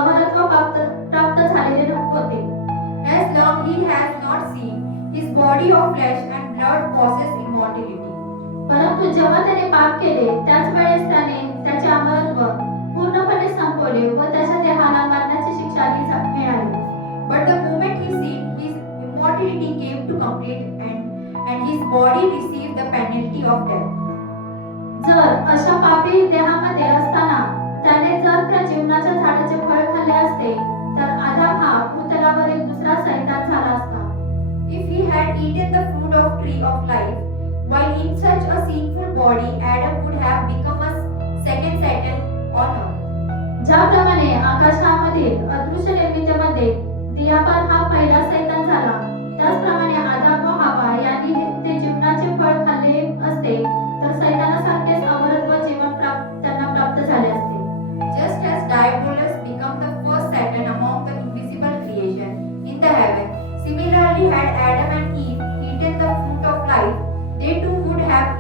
अमरत्व प्राप्त झालेले होते. As long he has not seen, his body of flesh and blood possess immortality. परंतु जेव्हा त्याने पाप केले त्याच वेळेस त्याने त्याचे अमरत्व पूर्णपणे संपवले व त्याच्या देहाला मरणाची शिक्षा मिळाली. But the moment he seen, his immortality came to complete and his body received the penalty of death. जर अशा पापी देहामध्ये असताना त्याने जर त्या जीवनाच्या झाडाचे फळ खाल्ले असते तर आदाम हा भूतलावरील दुसरा सैतान झाला असता. If he had eaten the fruit of tree of life, while in such a sinful body, Adam would have become a second Satan on earth. ज्याप्रमाणे आकाशामधील अदृश्य निर्मितीमध्ये दियाबार हा पहिला सैतान झाला, त्याचप्रमाणे आदाम व हवा यांनी ते जीवनाचे फळ खाल्ले असते तर सैतानासारखेच अमरत्व जीवन त्यांना प्राप्त झाले असते. Just as Diabolus became the first Satan among the invisible creation in the heaven, similarly had Adam and Eve eaten the fruit of life, they too would have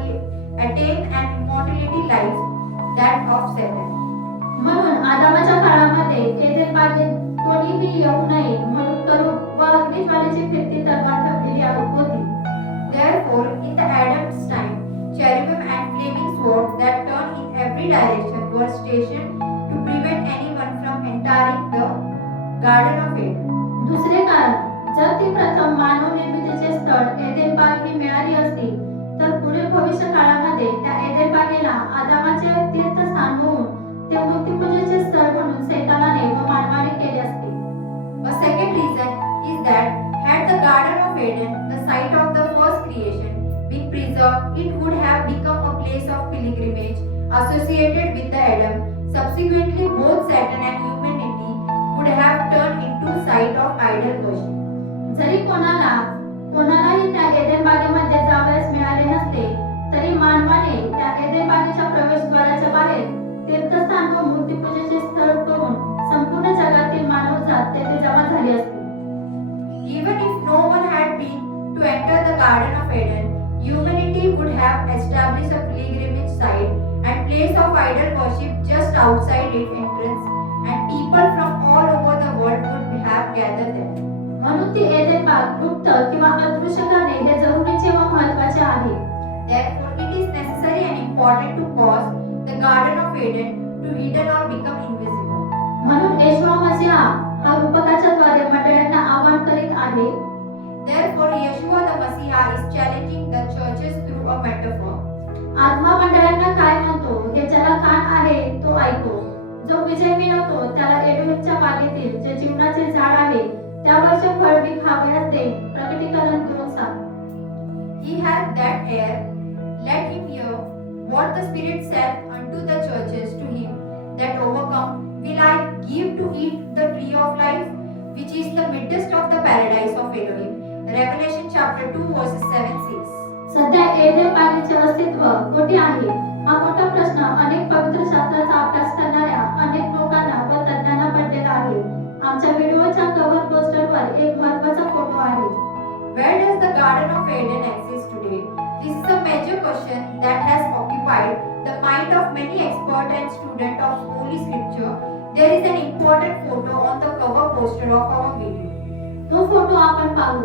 attained an immortality life, that of Satan. म्हणून आदामाच्या काळामध्ये एदेन बागेत कोणीही येऊ नये म्हणून करूब व अग्निज्वालेची फिरती तलवार ठेवलेली होती. Therefore, in the Adam's time, cherubim and flaming swords that turn in every direction were stationed to prevent anyone from entering the Garden of Eden. दुसरे कारण, जर ती प्रथम मानव निर्मितीचे स्थळ एदेन बाग ही मिळाली असती तर पुढील भविष्य काळामध्ये त्या एदेन बागेला आदामाचे तीर्थस्थान होऊन ते मूर्तिपूजेचे स्थळ म्हणून सैतानाने व मानवाने केले असते. A second reason is that had the Garden of Eden, the site of the first creation, been preserved, it would have become a place of pilgrimage associated with the Adam. Subsequently, both Satan and humanity would have turned into site of idol worship. जरी कोणालाही त्या एदेन बागेमध्ये जावयास मिळाले नसते तरी मानवाने त्या एदेन बागेच्या प्रवेशद्वाराच्या बाहेर तीर्थस्थान व मूर्तिपूजेचे स्थळ करून संपूर्ण जगातील मानवजात तेथे जमा झाली असती. Even if no one had been to enter the Garden of Eden, humanity would have established a pilgrimage site and place of idol worship just outside its entrance, and people from all over the world would have gathered there. म्हणून ती एदेन बाग गुप्त किंवा अदृश्य करणे हे जरुरीचे व महत्त्वाचे आहे. Therefore, it is necessary and important to cause the Garden of Eden to hidden or become invisible. म्हणून येशू मसीहा हा रूपकाच्या द्वारे मंडळांना आवाहन करीत आहे. Therefore, Yeshua the Messiah is challenging the churches through a metaphor. आत्मा मंडळांना काय म्हणतो हे ज्याला कान आहे तो ऐको. जो विजय मिळवतो त्याला एडोहिमच्या बागेतील जे जीवनाचे झाड आहे त्यावरचे फळ मी खावयास दे. प्रकटीकरण 2:7. He hath that air, let him hear what the Spirit saith unto the churches. To him that overcome will I give to eat the tree of life, which is the midst of the paradise of Elohim. Revelation chapter 2 verses 7-6. सध्या एदेन बागेचे अस्तित्व कोठे आहे हा मोठा प्रश्न अनेक पवित्र शास्त्राचा अभ्यास करणाऱ्या अनेक लोकांना व तज्ञांना पडलेला आहे. आमच्या व्हिडिओच्या कव्हर पोस्टरवर एक महत्त्वाचा फोटो आहे. Where does the Garden of Eden exist today? This is a major question that has occupied the mind of many experts and students of Holy Scripture. There is an important photo on the cover poster of our video. तो photo आपण पाहू.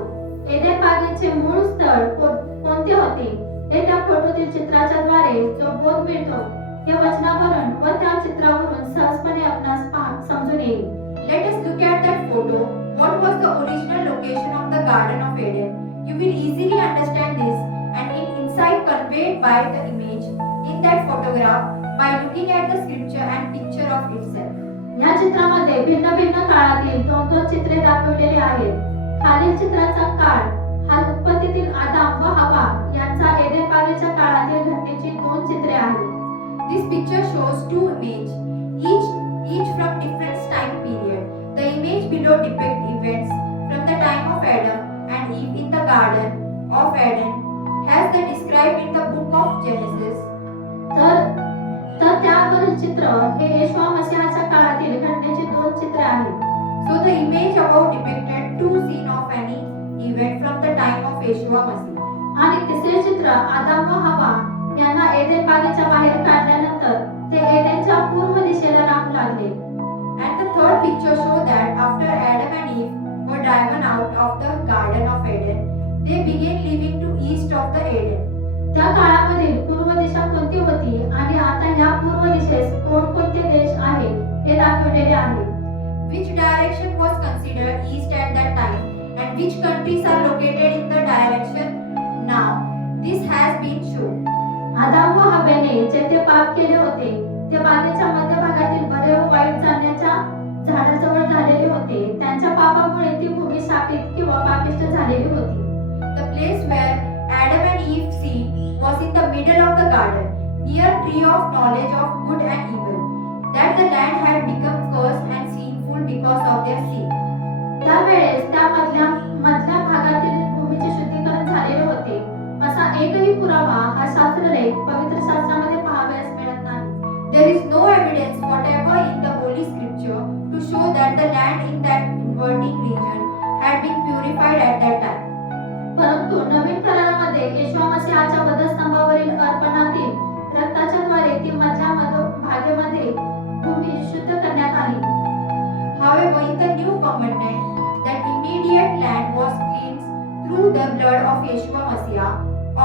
एदेन बागेचे मूळ स्थळ कोणते होते हे त्या फोटोतील चित्राच्या द्वारे जो बोध मिळतो हे वचनावरून व त्या चित्रावरून सहजपणे आपणास समजून येईल. Let us look at that photo. What was the original location of the Garden of Eden? You will easily understand this and in insight conveyed by the image in that photograph by looking at the scripture and picture of itself. या चित्रामध्ये भिन्न भिन्न काळातील दोन चित्रे दाखवलेली आहेत. खालील चित्राचा काळ हा उत्पत्तीतील आदाम व हवा यांचा एदेन बागेच्या काळातील घटनेची 2 चित्रे आहेत. This picture shows two images, each from different time period. The image below depict events from the time of Adam and Eve in the Garden of Eden, as they described in the book of Genesis. तर त्यावरील चित्र हे येशू मसीहाच्या काळातील घटनेची 2 चित्रे आहेत. So the image above depicted two scenes of any event from the time of Yeshua Masih. आणि तिसरे चित्र आदाम व हवा यांना एदेन बागेच्या बाहेर काढल्यानंतर ते एदेनच्या पूर्व दिशेला राहू लागले. And the third picture show that after Adam and Eve were driven out of the Garden of Eden, they began living to east of the Eden. त्या काळामधील पूर्व दिशा कोणती होती आणि आता या पूर्व दिशेस कोणकोणते देश आहेत हे दाखवलेले आहे. Which direction was considered east at that time and which countries are located in the direction now? This has been shown. आदाम व हव्याने जेथे पाप केले होते ते बागेच्या मध्यभागातील बरे व वाईट जाणण्याच्या झाडाजवळ झालेले होते. त्यांच्या पापामुळे ती भूमी शापित किंवा पापिष्ट झालेली होती. The place where Adam and Eve sinned was in the middle of the garden, near tree of knowledge of good and evil. That the land had become cursed and sinful because of their sin. त्यावेळेस त्या मधल्या भागातील भूमीचे शुद्धीकरण झालेले होते असा एकही पुरावा हा शास्त्रलेख पवित्र शास्त्रामध्ये पाहावयास मिळत नाही. There is no evidence whatever in the Holy Scripture to show that the land in that inverting region had been purified at that time. परंतु नवीन करारामध्ये येशू मसीहाच्या वधस्तंभावरील अर्पणातील रक्ताच्या द्वारे ती मधल्या भागेमध्ये भूमी शुद्ध करण्यात आली. However, in the new covenant, that immediate land was cleansed through the blood of Yeshua Messiah,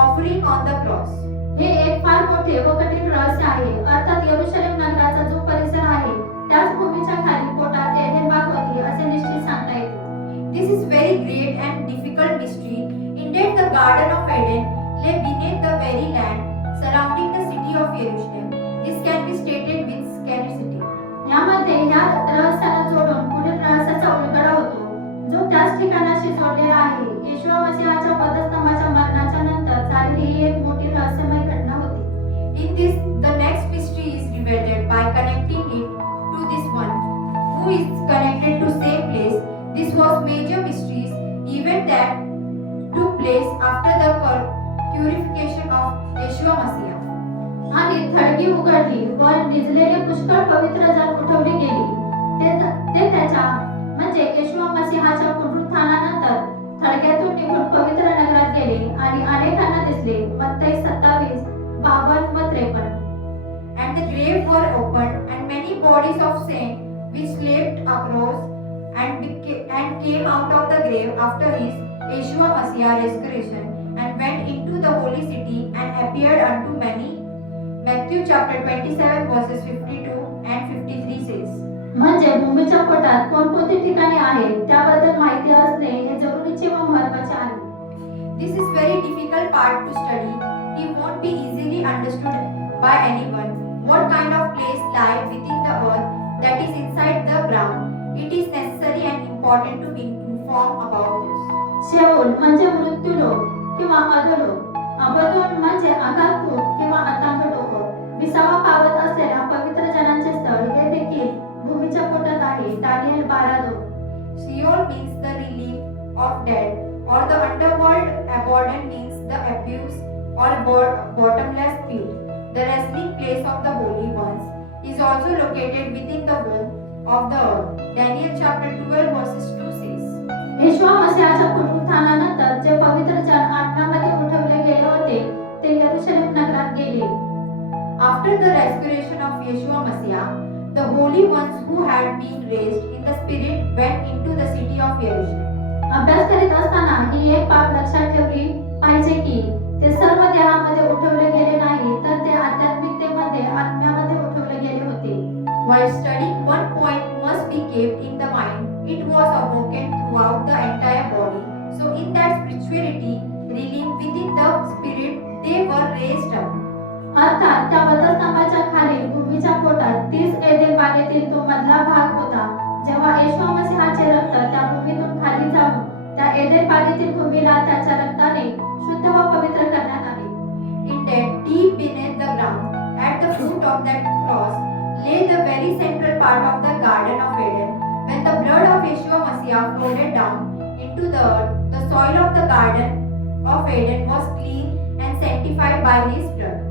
offering on the cross. हे एक फार मोठे व कठीण रहस्य आहे. अर्थात येरुशलेम नगराचा जो परिसर आहे त्याच भूमीच्या खाली पोटात एदेन बाग होती असे निश्चित सांगता येते. This is very great and difficult mystery. Indeed, the Garden of Eden lay beneath the very land surrounding the city of Jerusalem. This can be stated with scarcity. यामध्ये ह्या रहस्याला जोडून पुढील रहस्याचा उलगडा होतो जो त्याच ठिकाणाशी जोडलेला आहे. येशू मसीहाच्या वधस्तंभाच्या मरणाच्या नंतर झालेली ही एक मोठी रहस्यमय घटना होती. In this, the next mystery is revealed by connecting it to this one, who is connected to same place. This was major mysteries, event that took place after the purification of Yeshua Messiah. आणि थडगी उघडली व निजलेले पुष्कळ पवित्र जल उठवली गेली. ते त्याच्या म्हणजे येशू मसीहाच्या पुनरुत्थानानंतर थडग्यातून निघून पवित्र नगरात गेले आणि अनेकांना दिसले. मत्तई 27, 52 व 53. And the grave were opened, and many bodies of saints which slept arose and came out of the grave after his Yeshua Messiah resurrection and went into the holy city and appeared unto many. Matthew chapter 27 verses 52 and 53 says. म्हणजे भूमीच्या पोटात कोणकोणती ठिकाणे आहेत त्याबद्दल माहिती असणे हे जरुरीचे व महत्त्वाचे आहे. This is very difficult part to study. It won't be easily understood understood by anyone what kind of place lies within the earth that is inside the ground, it is necessary and important to be informed about this. शेवट म्हणजे मृत्यूलोक किंवा अधोलोक, Abdon म्हणजे आघातभूत किंवा अतांग लोक. विसावा पावत असलेल्या पवित्र जनांचे स्थळ हे देखील भूमीच्या पोटात आहे. Daniel 12:2. Sheol means the relief of dead, or the underworld. Abaddon means the abyss or bottomless pit. The resting place of the holy ones is also located within the womb of the earth. Daniel chapter 12 verses 2 says. येशू मसीहाच्या पुनरुत्थानानंतर जे पवित्र जन आत्म्यामध्ये उठवले गेले होते ते यरूशलेम नगरात गेले. After the resurrection of Yeshua Messiah, the holy ones who had been raised in the spirit went into the city of Jerusalem. अभ्यास करीत असताना ही एक बाब लक्षात ठेवली पाहिजे की ते सर्व देहामध्ये उठवले गेले नाही, तर ते आध्यात्मिकतेमध्ये आत्म्यामध्ये उठवले गेले होते. While studying, one point must be kept in the mind. It was awoken throughout the entire body. So in that spirituality, reeling within the spirit, they were raised up. अर्थात त्या वधस्तंभाच्या खाली भूमीच्या पोटात 30 एदेन बागेतील तो मधला भाग होता. जेव्हा येशू मसीहाचे रक्त त्या भूमीतून खाली जाऊन त्या एदेन बागेतील भूमीला त्याच्या रक्ताने शुद्ध व पवित्र करण्यात आले. Indeed, deep beneath the ground, at the foot of that cross, lay the very central part of the Garden of Eden. When the blood of Yeshua Messiah flowed down into the earth, the soil of the Garden of Eden was clean and sanctified by His blood.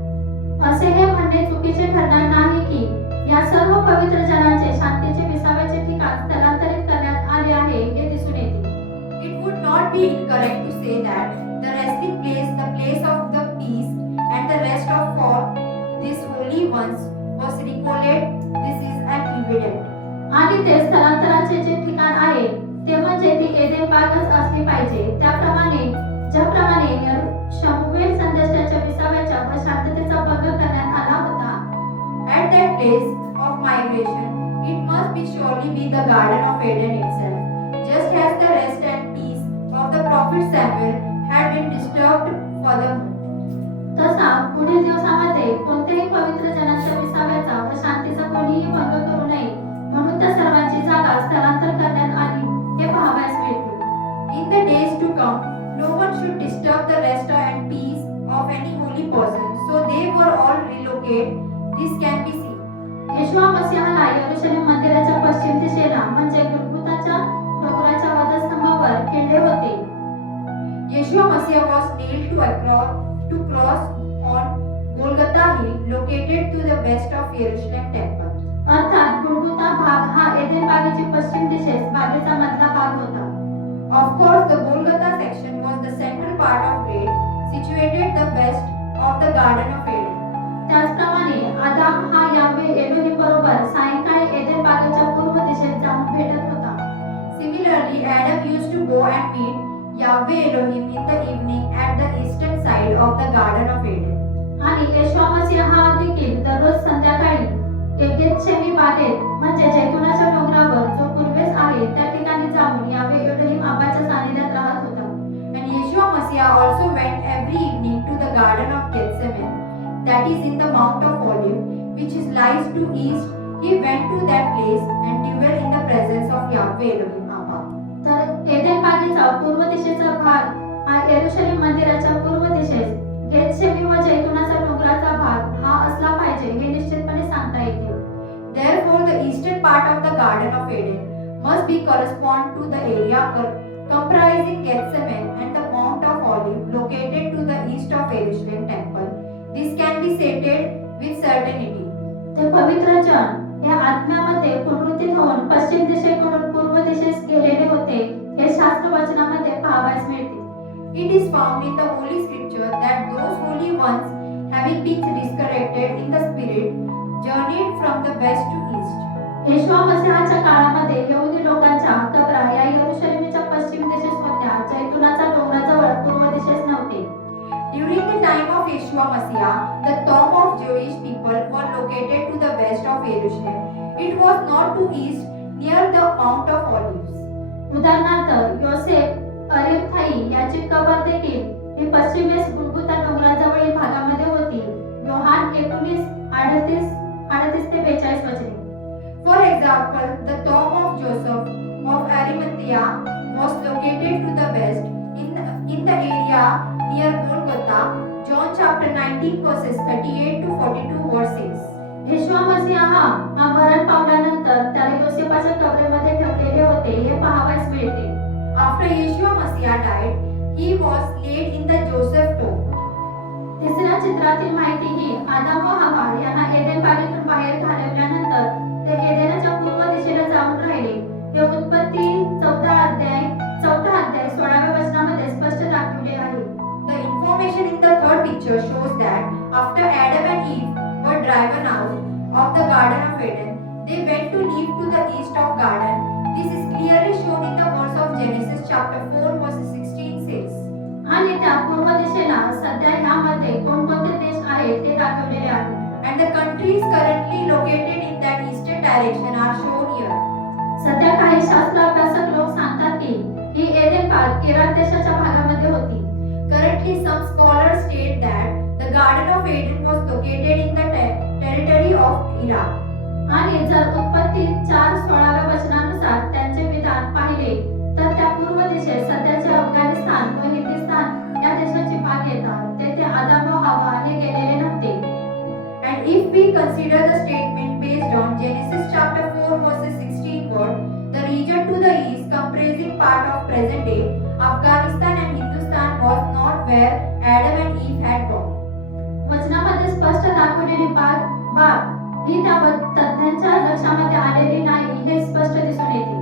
असे हे म्हणणे चुकीचे ठरणार नाही की या सर्व पवित्र जनांचे शांतीचे विसाव्याचे ठिकाण स्थलांतरित करण्यात आले आहे हे दिसून येते. It would not be incorrect to say that the resting place, the place of the peace, and the rest of all these holy ones was Nicolette. This is an evident. आणि ते स्थलांतराचे जे ठिकाण आहे ते म्हणजे ती एदेन बागच असली पाहिजे. ज्याप्रमाणे शमूएल संदेशाच्या विसाव्याच्या व शांततेचा भंग करण्यात आला होता. At that place of migration, it must be surely be the Garden of Eden itself, just as the rest and peace of the prophet Samuel had been disturbed furthermore. तसा पुढील दिवसामध्ये कोणत्याही पवित्र जनांच्या विसाव्याचा व शांतीचा कोणीही भंग करू नये म्हणून त्या सर्वांची जागा स्थलांतर करण्यात आली हे पाहावयास मिळते. In the days to come, no one should disturb the rest and peace of any holy person, so they were all relocated. This can be seen. येशू मसीहाला यरूशलेम मंदिराच्या पश्चिम दिशेला म्हणजे गुलगुताच्या डोंगराच्या वधस्तंभावर खिळले होते. Yeshua Messiah was nailed to cross on Golgotha Hill, located to the west of Jerusalem temple. अर्थात गुलगुता भाग हा एदेन बागेची पश्चिम दिशेस बागेचा मधला भाग होता. Of course, the Golgotha section was the central part of grave, situated the west of the Garden of Eden. त्याचप्रमाणे आदाम हा यावे एलोहिम बरोबर सायंकाळी एदेन बागेच्या पूर्व दिशेत जाऊन भेटत होता. Similarly, Adam used to go and meet Yahweh Elohim in the evening at the eastern side of the Garden of Eden. आणि येशू मसीह हा देखील दररोज संध्याकाळी गेतशेमी बागेत म्हणजे जैतुनाच्या डोंगरावर जो पूर्वेस आहे त्या ठिकाणी जाऊन यावे एलोहिम आबाच्या सानिध्यात राहत होता. And Yeshua Messiah also went every evening to the Garden of Gethsemane, that is in the Mount of Olives, which is lies to east. He went to that place and dwelt in the presence of Yahweh Elohim Abba. तर एदेन बागेचा पूर्व दिशेचा भाग हा यरूशलेम मंदिराच्या पूर्व दिशेस गेतशेमी व जैतुनाचा डोंगराचा भाग हा असला पाहिजे हे निश्चितपणे सांगता येते. Therefore, the eastern part of the Garden of Eden must be correspond to the area comprising Gethsemane and the Mount of Olives located to the east of Jerusalem temple. This can be stated with certainty. ते पवित्र जन या आत्म्यामध्ये पुनरुत्थित होऊन पश्चिम दिशेकडून पूर्व दिशेस गेलेले होते हे शास्त्र वचनामध्ये पाहावयास मिळते. It is found in the Holy Scripture that those holy ones, having been resurrected in the Spirit, journeyed from the west to east. येशू मसीहाच्या काळामध्ये यहुदी लोकांच्या कबरा या यरूशलेमच्या पश्चिम दिशेस होत्या, जैतुनाचा डोंगराजवळ पूर्व दिशेस नव्हते. During the time of Yeshua Messiah, the tomb of Jewish people were located to the west of Jerusalem. It was not to east near the Mount of Olives. उदाहरणार्थ योसेफ अरिमथाई याची कबर देखील ही पश्चिमेस गुलगुता डोंगराजवळील भागामध्ये होती. Yohan 17 verses 38 to 42 what says. येशूवा मसीहा हा मरण पावल्यानंतर त्याला योसेफाच्या कबरेमध्ये ठेवलेले होते हे पाहावयास मिळते. After Yeshua Messiah died, he was laid in the Joseph tomb. तिसऱ्या चित्रातील माहिती ही आदम व हवा यांना एदेन बागेतून बाहेर घालवल्यानंतर ते एदेनाच्या पूर्व दिशेला जाऊन राहिले. हे उत्पत्ती 14 अध्याय 16व्या वचनामध्ये स्पष्ट दाखवले आहे. The information in the third picture shows that after Adam and Eve were driven out of the Garden of Eden, they went to live to the east of garden. This is clearly shown in the verse of Genesis chapter 4 verse 16 says. आणि त्या पूर्व दिशेला सध्या यामध्ये कोणकोणते देश आहेत ते दाखवलेले आहे. And the countries currently located in that eastern direction are shown here. सध्या काही शास्त्र अभ्यासक लोक सांगतात की ही एदेन बाग इराक देशाच्या भागामध्ये होती. Currently, some scholars state that the Garden of Eden was located in the territory of Iraq. आणि जर उत्पत्ती 4:16व्या वचनानुसार त्यांचे विधान पाहिले तर त्या पूर्व दिशेत सध्याचे अफगाणिस्तान व हिंदुस्थान या देशाची भाग येतात. तेथे आदम व हवा हे गेलेले नव्हते. And if we consider the statement based on Genesis chapter 4 verses 16 word, the region to the east comprising part of present day Afghanistan and Hindustan was not where Adam and Eve had gone. वचनामध्ये स्पष्ट दाखवलेली बाब ही त्या तज्ञांच्या लक्षामध्ये आलेली नाही हे स्पष्ट दिसून येते.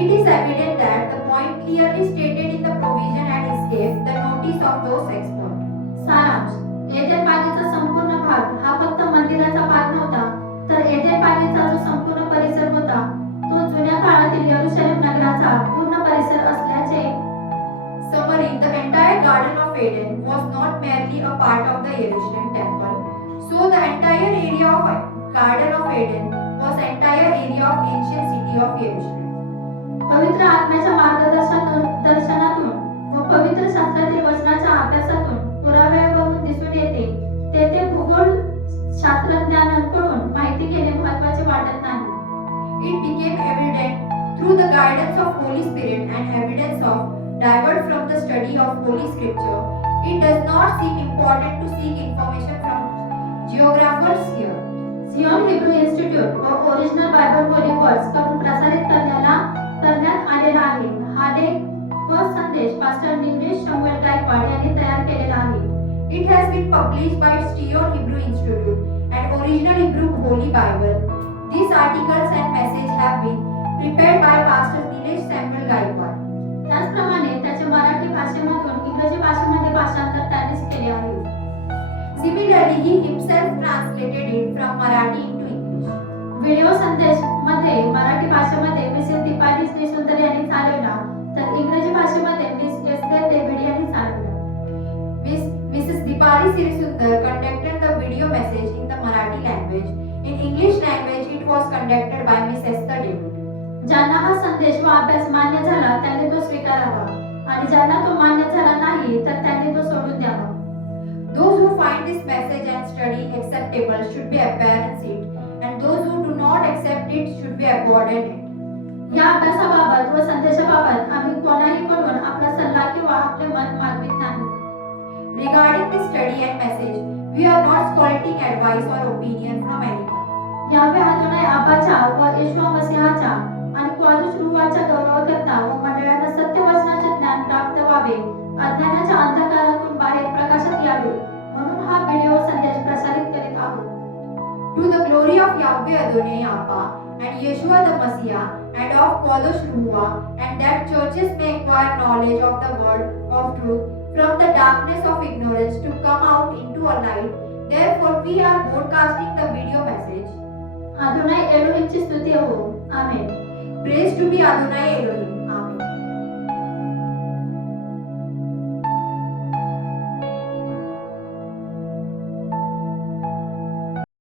It is evident that the point clearly stated in the provision had escaped the notice of those experts. सारांश एदेन बागेचा संपूर्ण भाग हा फक्त मंदिराचा भाग नव्हता तर एदेन बागेचा जो संपूर्ण परिसर होता तो जुन्या काळातील यरुशलेम नगराचा पूर्ण परिसर असल्याचे. Summary: the entire Garden of Eden was not merely a part of the Jerusalem temple. So the entire area of Garden of Eden was entire area of ancient city of Jerusalem. पवित्र आत्म्याच्या मार्गदर्शनातून व पवित्र शास्त्रातील वचनाच्या अभ्यासातून पुराव्यावरून दिसून येते तेथे भूगोल शास्त्रज्ञांकडून माहिती घेणे महत्त्वाचे वाटत नाही. It became evident through the guidance of Holy Spirit and evidence of divert from the study of Holy Scripture. It does not seem important to seek information from geographers here. Zion Hebrew institute व original Bible holy words कडून प्रसारित करण्यात आलेला आहे. हा लेख व संदेश पास्टर निलेश शमुएल गायकवाड यांनी तयार केलेला आहे. It has been published by Zion Hebrew Institute and Original Hebrew Holy Bible. These articles and message have been prepared by Pastor Nilesh Samuel Gaikwad. त्याचप्रमाणे त्याचे मराठी भाषेमधून इंग्रजी भाषेमध्ये भाषांतर त्यांनीच केले आहे. Similarly, he himself translated it from Marathi into English. Video संदेश मध्ये मराठी भाषेमध्ये मिसेस दीपाली श्रीसुंदर यांनी चालवला तर इंग्रजी भाषेमध्ये मिस एस्थर डेव्हिड यांनी चालवला. Mrs. Dipali Sirisundar conducted the video message in the Marathi language. In English language, it was conducted by Miss Esther David. ज्यांना हा संदेश व अभ्यास मान्य झाला त्यांनी तो स्वीकारावा आणि ज्यांना तो मान्य झाला नाही तर त्यांनी तो सोडून द्यावा. Those who find this message and study acceptable should be abandoned it, and those who do not accept it should be abandoned it. या अभ्यासाबाबत व संदेशाबाबत आम्ही कोणाहीकडून आपला सल्ला किंवा आपले मत मागवित नाही. Regarding this study and message, we are not soliciting advice or opinion from anyone. यावे अदोनाय आबाच्या व येशूवा मसीहाच्या आणि क्वादुस रुहाच्या गौरवकर्ता व मंडळांना सत्य वचनाचे ज्ञान प्राप्त व्हावे, अज्ञानाच्या अंधकारातून बाहेर प्रकाशात यावे म्हणून हा व्हिडिओ संदेश प्रसारित करीत आहोत. To the glory of Yahweh Adonai Abba and Yeshua the Messiah and of Kadosh Ruah, and that churches may acquire knowledge of the word of truth from the darkness of ignorance to come out into a light. Therefore we are broadcasting the video message. अदोनाय एलोहिमची स्तुती हो. आमेन. Praise to be Adonai Elohim.